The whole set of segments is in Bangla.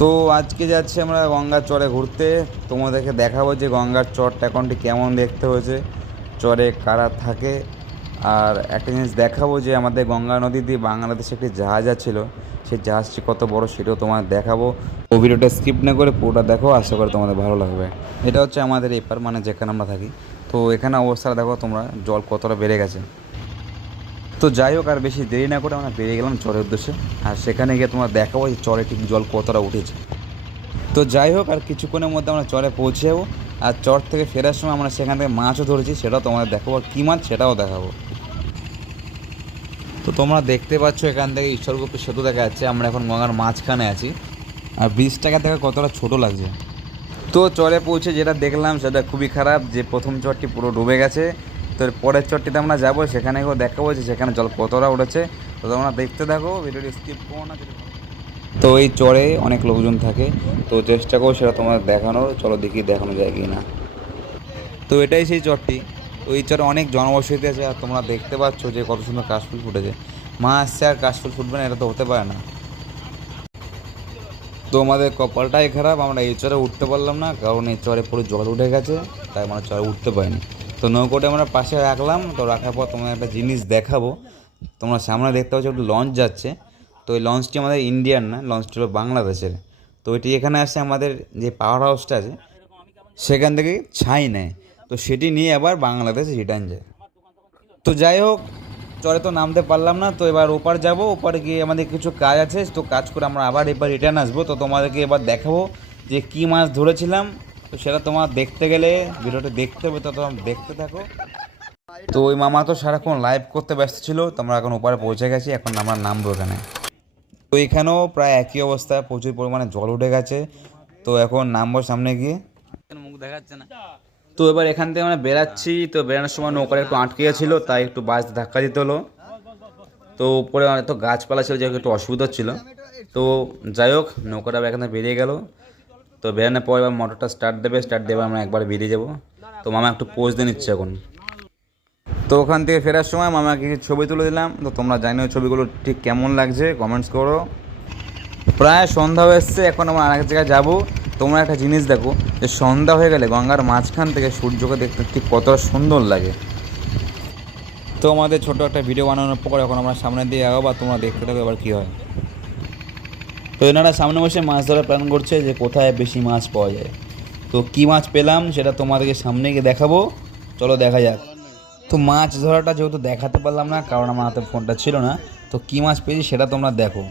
তো আজকে যাচ্ছি আমরা গঙ্গার চরে ঘুরতে। তোমাদেরকে দেখাবো যে গঙ্গার চরটা এখনটি কেমন দেখতে হয়েছে, চরে কারা থাকে। আর একটা জিনিস দেখাবো যে আমাদের গঙ্গা নদী দিয়ে বাংলাদেশে একটি জাহাজ ছিল, সেই জাহাজটি কত বড় সেটাও তোমাদের দেখাবো। ও ভিডিওটা স্কিপ না করে পুরোটা দেখো, আশা করি তোমাদের ভালো লাগবে। এটা হচ্ছে আমাদের এপার, মানে যেখানে আমরা থাকি। তো এখানে অবস্থাটা দেখো তোমরা, জল কতটা বেড়ে গেছে। তো যাই হোক, আর বেশি দেরি না করে আমরা বেরিয়ে গেলাম চরের উদ্দেশ্যে। আর সেখানে গিয়ে তোমরা দেখাবো যে চরে ঠিক জল কতটা উঠেছে। তো যাই হোক, আর কিছুক্ষণের মধ্যে আমরা চরে পৌঁছে যাবো। আর চর থেকে ফেরার সময় আমরা সেখান থেকে মাছও ধরেছি, সেটাও তোমাদের দেখাবো। আর কী মাছ সেটাও দেখাবো। তো তোমরা দেখতে পাচ্ছ এখান থেকে ঈশ্বরগুপ্ত সেতু দেখা যাচ্ছে। আমরা এখন গঙ্গার মাঝখানে আছি। আর ব্রিজটাকে দেখে কতটা ছোট লাগছে। তো চরে পৌঁছে যেটা দেখলাম সেটা খুবই খারাপ, যে প্রথম চরটি পুরো ডুবে গেছে। তো এর পরের চরটিতে আমরা যাবো, সেখানে গিয়ে দেখাবো যে সেখানে জল কতটা উঠেছে। তো তোমরা দেখতে থাকো, ভিডিওটি স্কিপ করো না। তো এই চরে অনেক লোকজন থাকে, তো চেষ্টা করো সেটা তোমাদের দেখানোর। চলো দেখি দেখানো যায় কি না। তো এটাই সেই চরটি। তো এই চরে অনেক জনবসতি আছে। আর তোমরা দেখতে পাচ্ছ যে কত সুন্দর কাশফুল ফুটেছে। মা আসছে আর কাশফুল ফুটবে না, এটা তো হতে পারে না। তো আমাদের কপালটাই খারাপ, আমরা এই চরে উঠতে পারলাম না, কারণ এই চরে পুরো জল উঠে গেছে। তাই আমরা চরে উঠতে পারিনি। তো নৌকোটা আমরা পাশে রাখলাম। তো রাখার পর তোমাদের একটা জিনিস দেখাবো। তোমরা সামনে দেখতে পাচ্ছ একটা লঞ্চ যাচ্ছে। তো এই লঞ্চটি আমাদের ইন্ডিয়ান না, লঞ্চটি হলো বাংলাদেশের। তো এটি এখানে আসে আমাদের যে পাওয়ার হাউসটা আছে সেখান থেকে ছাই নেয়। তো সেটি নিয়ে আবার বাংলাদেশ রিটার্ন যায়। তো যাই হোক, চরে তো নামতে পারলাম না। তো এবার ওপার যাব, ওপারে গিয়ে আমাদের কিছু কাজ আছে। তো কাজ করে আমরা আবার এবার রিটার্ন আসবো। তো তোমাদেরকে এবার দেখাবো যে কী মাছ ধরেছিলাম। তো সেটা তোমার দেখতে গেলে ভিডিওটা দেখতে হবে, তো তোমরা দেখতে থাকো। তো ওই মামা তো সারাক্ষণ লাইভ করতে ব্যস্ত ছিল। তো আমরা এখন ওপারে পৌঁছে গেছি, এখন আমরা নামবো এখানে। তো এখানেও প্রায় একই অবস্থা, প্রচুর পরিমাণে জল উঠে গেছে। তো এখন নামবো সামনে গিয়ে। মুখ দেখাচ্ছে না। তো এবার এখান থেকে আমরা বেরাচ্ছি। তো বেরানোর সময় নৌকাটা একটু আটকে গেছিল, তাই একটু বাস ধাক্কা দিতে হলো। তো উপরে অনেক তো গাছপালা ছিল, যে একটু অসুবিধা ছিল। তো যাই হোক, নৌকাটা এখান থেকে বেরিয়ে গেল। তো বেরানোর পর এবার মোটরটা স্টার্ট দেবে, স্টার্ট দেবে আমরা একবার বেরিয়ে যাব। তো মামা একটু পোজ দিয়ে নিচ্ছে এখন। তো ওখান থেকে ফেরার সময় মামাকে কিছু ছবি তুলে দিলাম। তো তোমরা জানো ওই ছবিগুলো ঠিক কেমন লাগছে, কমেন্টস করো। প্রায় সন্ধ্যা হয়ে এসছে, এখন আমরা আরেক জায়গায় যাবো। তোমরা একটা জিনিস দেখো, যে সন্ধ্যা হয়ে গেলে গঙ্গার মাঝখান থেকে সূর্যকে দেখতে ঠিক কতটা সুন্দর লাগে। তো আমাদের ছোটো একটা ভিডিও বানানোর পর এখন আমরা সামনে দিয়ে এগোবো, আর তোমরা দেখতে থাকো এবার কী হয়। তো এনারা সামনে বসে মাছ ধরার প্ল্যান করছে, যে কোথায় বেশি মাছ পাওয়া যায়। তো কী মাছ পেলাম সেটা তোমাদেরকে সামনে গিয়ে দেখাবো। চলো দেখা যাক। তো মাছ ধরাটা যেহেতু দেখাতে পারলাম না, কারণ আমার হাতে ফোনটা ছিল না। তো কী মাছ পেয়েছি সেটা তোমরা দেখো।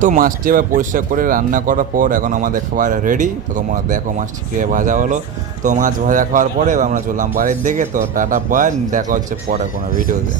তো মাছটি এবার পরিষ্কার করে রান্না করার পর এখন আমাদের খাবার রেডি। তো তোমরা দেখো মাছটি কীভাবে ভাজা হলো। তো মাছ ভাজা খাওয়ার পরে এবার আমরা চললাম বাড়ির দিকে। তো টাটা বাই, দেখা হচ্ছে পরে কোনো ভিডিওতে।